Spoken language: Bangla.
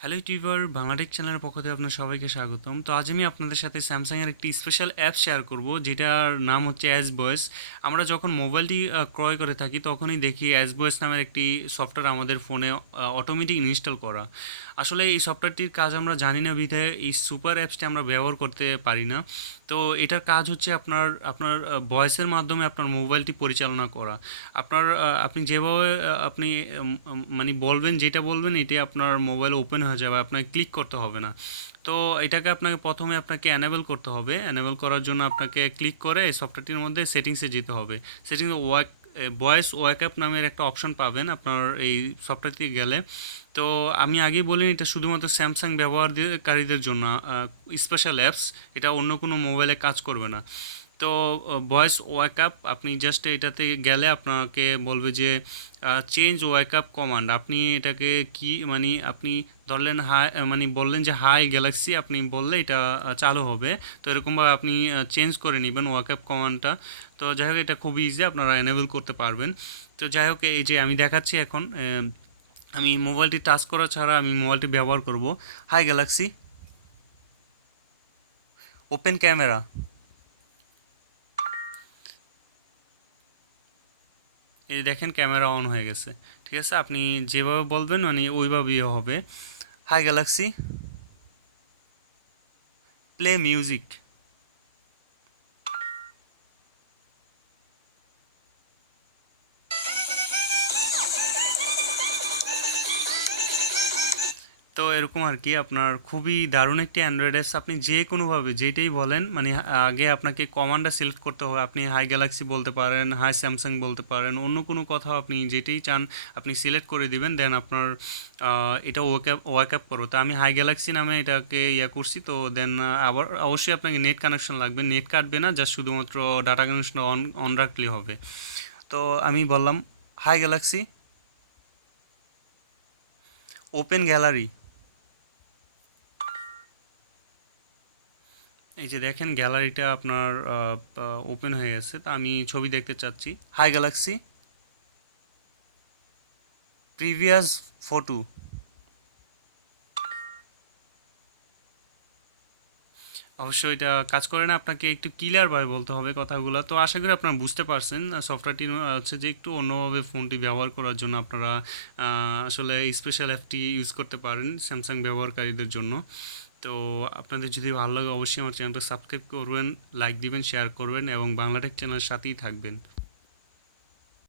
হ্যালো ইউটিউবার বাংলাটেক চ্যানেলের পক্ষ থেকে আপনার সবাইকে স্বাগতম। তো আজ আমি আপনাদের সাথে স্যামসাংয়ের একটি স্পেশাল অ্যাপ শেয়ার করব, যেটার নাম হচ্ছে অ্যাস বয়েস আমরা যখন মোবাইলটি ক্রয় করে থাকি, তখনই দেখি অ্যাস বয়েস নামের একটি সফটওয়্যার আমাদের ফোনে অটোমেটিক ইনস্টল করা। আসলে এই সফটওয়্যারটির কাজ আমরা জানি না বিধায় এই সুপার অ্যাপসটি আমরা ব্যবহার করতে পারি না। তো এটার কাজ হচ্ছে আপনার আপনার ভয়েসের মাধ্যমে আপনার মোবাইলটি পরিচালনা করা। আপনার আপনি যেভাবে আপনি মানে বলবেন, যেটা বলবেন, এটি আপনার মোবাইল ওপেন হয়ে যাবে, আপনাকে ক্লিক করতে হবে না। তো এটাকে আপনাকে প্রথমে আপনাকে অ্যানেবল করতে হবে। অ্যানেবল করার জন্য আপনাকে ক্লিক করে এই সফটওয়্যারটির মধ্যে সেটিংসে যেতে হবে। Settings wake voice wake app নামের একটা অপশন পাবেন আপনার এই সফটওয়্যারটি গেলে। তো আমি আগেই বলিনি, এটা শুধুমাত্র স্যামসাং ব্যবহারকারীদের জন্য স্পেশাল অ্যাপস এটা অন্য কোনো মোবাইলে কাজ করবে না। তো ভয়েস ওয়াক আপ আপনি জাস্ট এটাতে গেলে আপনাকে বলবে যে চেঞ্জ ওয়াক আপ কমান্ড আপনি এটাকে কি মানে আপনি ধরলেন হাই মানে বললেন যে হাই গ্যালাক্সি আপনি বললে এটা চালু হবে। তো এরকমভাবে আপনি চেঞ্জ করে নেবেন ওয়াক আপ কমান্ডটা তো যাই হোক, এটা খুবই ইজি আপনারা এনেবল করতে পারবেন। তো যাই হোক, এই যে আমি দেখাচ্ছি এখন আমি মোবাইলটি টাচ করা ছাড়া আমি মোবাইলটি ব্যবহার করব। হাই গ্যালাক্সি ওপেন ক্যামেরা এই দেখেন ক্যামেরা অন হয়ে গেছে। ঠিক আছে, আপনি যেভাবে বলবেন মানে ওইভাবেই হবে। হাই গ্যালাক্সি প্লে মিউজিক তো এরকম আর কি আপনার খুবই দারুণ একটি অ্যান্ড্রয়েড অ্যাপস আপনি যে কোনোভাবে যেটাই বলেন মানে আগে আপনাকে কমান্ডটা সিলেক্ট করতে হবে। আপনি হাই গ্যালাক্সি বলতে পারেন হাই স্যামসাং বলতে পারেন, অন্য কোনো কথা আপনি যেটাই চান আপনি সিলেক্ট করে দিবেন দেন আপনার এটা ওয়াকআপ ওয়াকআপ করো। তো আমি হাই গ্যালাক্সি নামে এটাকে ইয়া করছি, তো দেন আবার অবশ্যই আপনাকে নেট কানেকশন লাগবে। নেট কাটবে না জাস্ট শুধুমাত্র ডাটা কানেকশন অন অন হবে। তো আমি বললাম হাই গ্যালাক্সি ওপেন গ্যালারি এই যে দেখেন গ্যালারিটা আপনার ওপেন হয়ে গেছে, তা আমি ছবি দেখতে চাচ্ছি। হাই গ্যালাক্সি প্রিভিয়াস ফটো অবশ্যই এটা কাজ করে না, আপনাকে একটু ক্লিয়ারভাবে বলতে হবে কথাগুলো। তো আশা করি আপনারা বুঝতে পারছেন সফটওয়্যারটি হচ্ছে যে একটু অন্যভাবে ফোনটি ব্যবহার করার জন্য আপনারা আসলে স্পেশাল অ্যাপটি ইউজ করতে পারেন স্যামসাং ব্যবহারকারীদের জন্য। তো আপনাদের যদি ভালো লাগে অবশ্যই আমার চ্যানেলটা সাবস্ক্রাইব করবেন লাইক দিবেন শেয়ার করবেন এবং বাংলাটেক চ্যানেলের সাথেই থাকবেন।